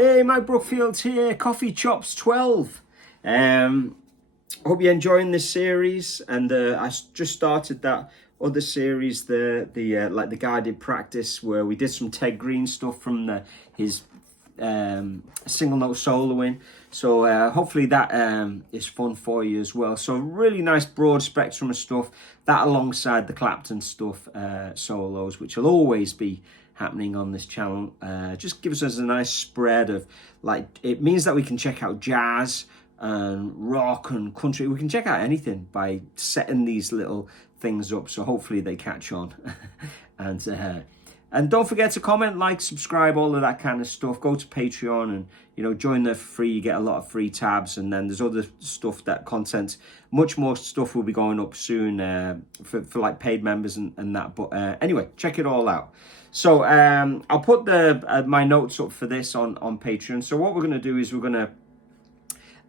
Hey, Mike Brookfield here, Coffee Chops 12. Hope you're enjoying this series, and I just started that other series, the guided practice, where we did some Ted Green stuff from his single note soloing. So hopefully that is fun for you as well. So really nice broad spectrum of stuff, that alongside the Clapton stuff, solos, which will always be happening on this channel. Just gives us a nice spread of, it means that we can check out jazz and rock and country. We can check out anything by setting these little things up, so hopefully they catch on. And don't forget to comment, like, subscribe, all of that kind of stuff. Go to Patreon and join the free. You get a lot of free tabs, and then there's other stuff, that content, much more stuff will be going up soon for like paid members and that. But anyway, check it all out. So I'll put my notes up for this on Patreon. So what we're going to do is we're going to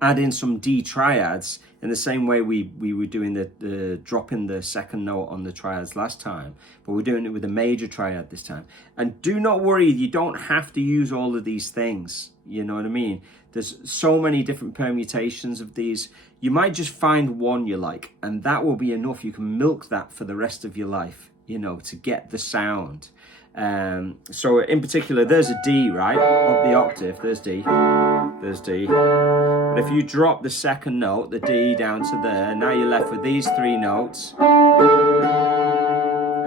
add in some D triads in the same way we were doing the dropping the second note on the triads last time, but we're doing it with a major triad this time. And do not worry, you don't have to use all of these things, you know what I mean? There's so many different permutations of these. You might just find one you like, and that will be enough. You can milk that for the rest of your life, to get the sound. So in particular, there's a D, right? Up the octave, there's D. There's D. But if you drop the second note, the D, down to there, now you're left with these three notes.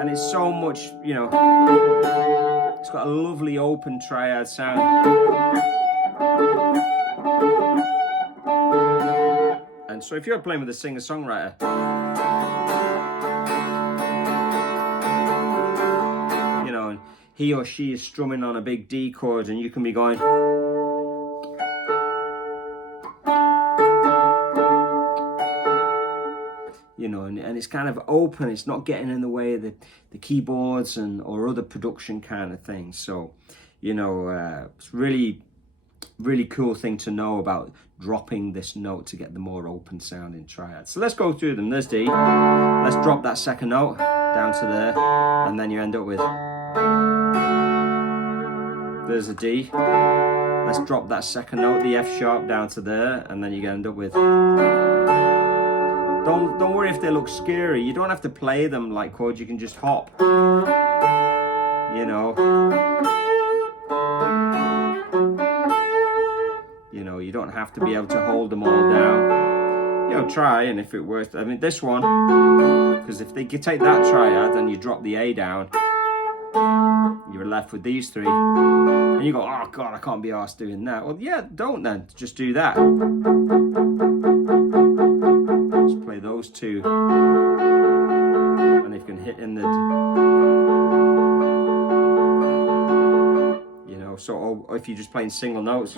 And it's so much, it's got a lovely open triad sound. And so if you're playing with a singer-songwriter, and he or she is strumming on a big D chord, and you can be going, and it's kind of open. It's not getting in the way of the keyboards or other production kind of things. So, it's really, really cool thing to know about dropping this note to get the more open sounding triad. So let's go through them. There's D. Let's drop that second note down to there, and then you end up with, there's a D. Let's drop that second note, the F sharp, down to there, and then you end up with. Don't worry if they look scary. You don't have to play them like chords. You can just hop. You don't have to be able to hold them all down. Try, and if it works, I mean this one, because if they take that triad and you drop the A down, you're left with these three, and you go, oh God, I can't be arsed doing that. Well, yeah, don't then. Just do that. Just play those two, and if you can hit in the, or if you're just playing single notes.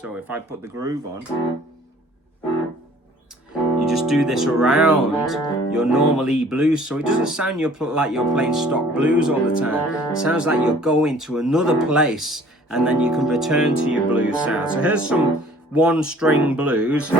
So if I put the groove on, you just do this around your normal E blues, so it doesn't sound like you're playing stock blues all the time. It sounds like you're going to another place, and then you can return to your blues sound. So here's some one string blues.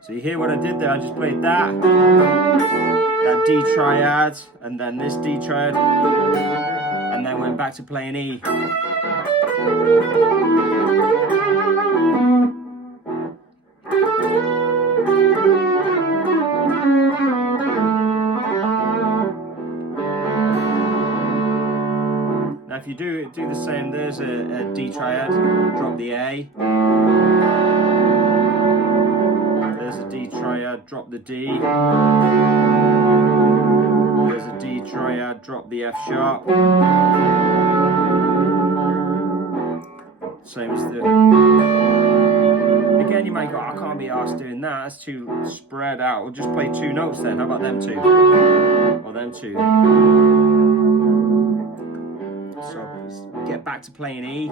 So you hear what I did there? I just played that D triad, and then this D triad, and then went back to playing E. Now if you do the same, there's a D triad, drop the A. There's a D triad, drop the D. There's a D triad, drop the F sharp. Same as the. Again, you might go, I can't be arsed doing that. That's too spread out. We'll just play two notes then. How about them two? Or them two? get back to playing E.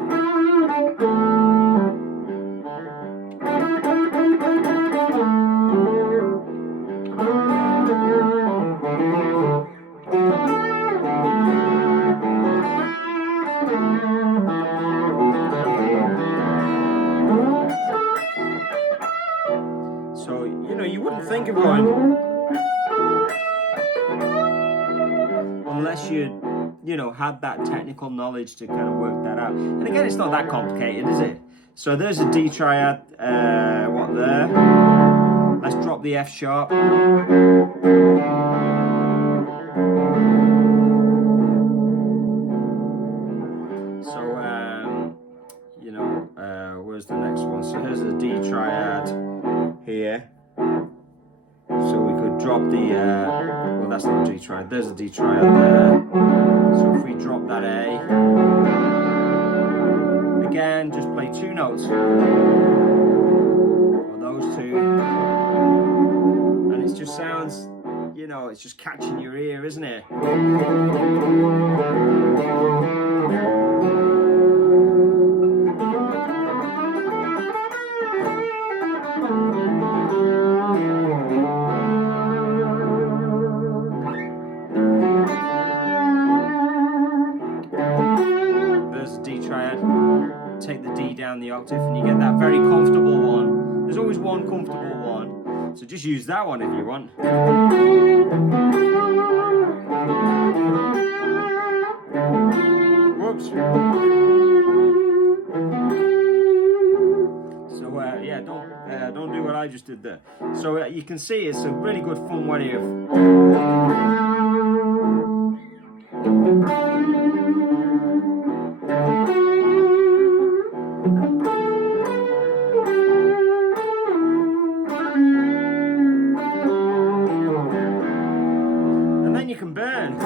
So, you know, you wouldn't think of going unless you know, had that technical knowledge to kind of work that out. And again, it's not that complicated, is it? So there's a D triad, what there? Let's drop the F sharp. So, you know, where's the next one? So here's a D triad here. So we could drop the, well, that's not a D triad, there's a D triad there. So if we drop that A, again, just play 2 notes, or those 2, and it just sounds, you know, it's just catching your ear, isn't it? Take the D down the octave and you get that very comfortable one. There's always one comfortable one, so just use that one if you want. Whoops. So yeah, don't do what I just did there. So you can see it's a really good fun way of you can burn.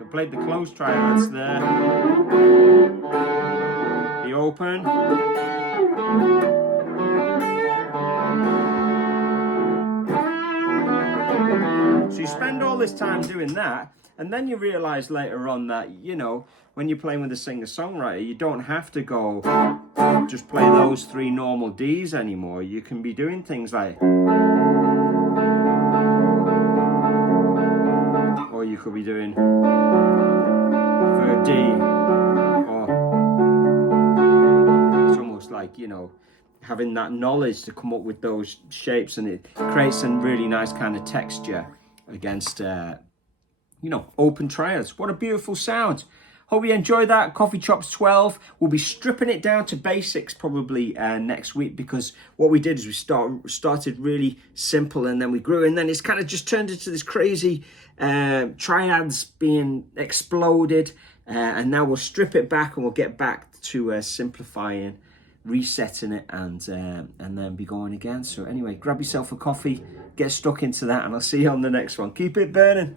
I played the closed triads there. The open. So you spend all this time doing that, and then you realize later on that, you know, when you're playing with a singer-songwriter, you don't have to go just play those 3 normal Ds anymore. You can be doing things like, or you could be doing third D, or it's almost like, you know, having that knowledge to come up with those shapes, and it creates some really nice kind of texture against, you know, open triads. What a beautiful sound. Hope you enjoyed that. Coffee Chops 12. We'll be stripping it down to basics probably next week, because what we did is we started really simple, and then we grew, and then it's kind of just turned into this crazy triads being exploded, and now we'll strip it back and we'll get back to simplifying, resetting it, and then be going again. So anyway, grab yourself a coffee, get stuck into that, and I'll see you on the next one. Keep it burning.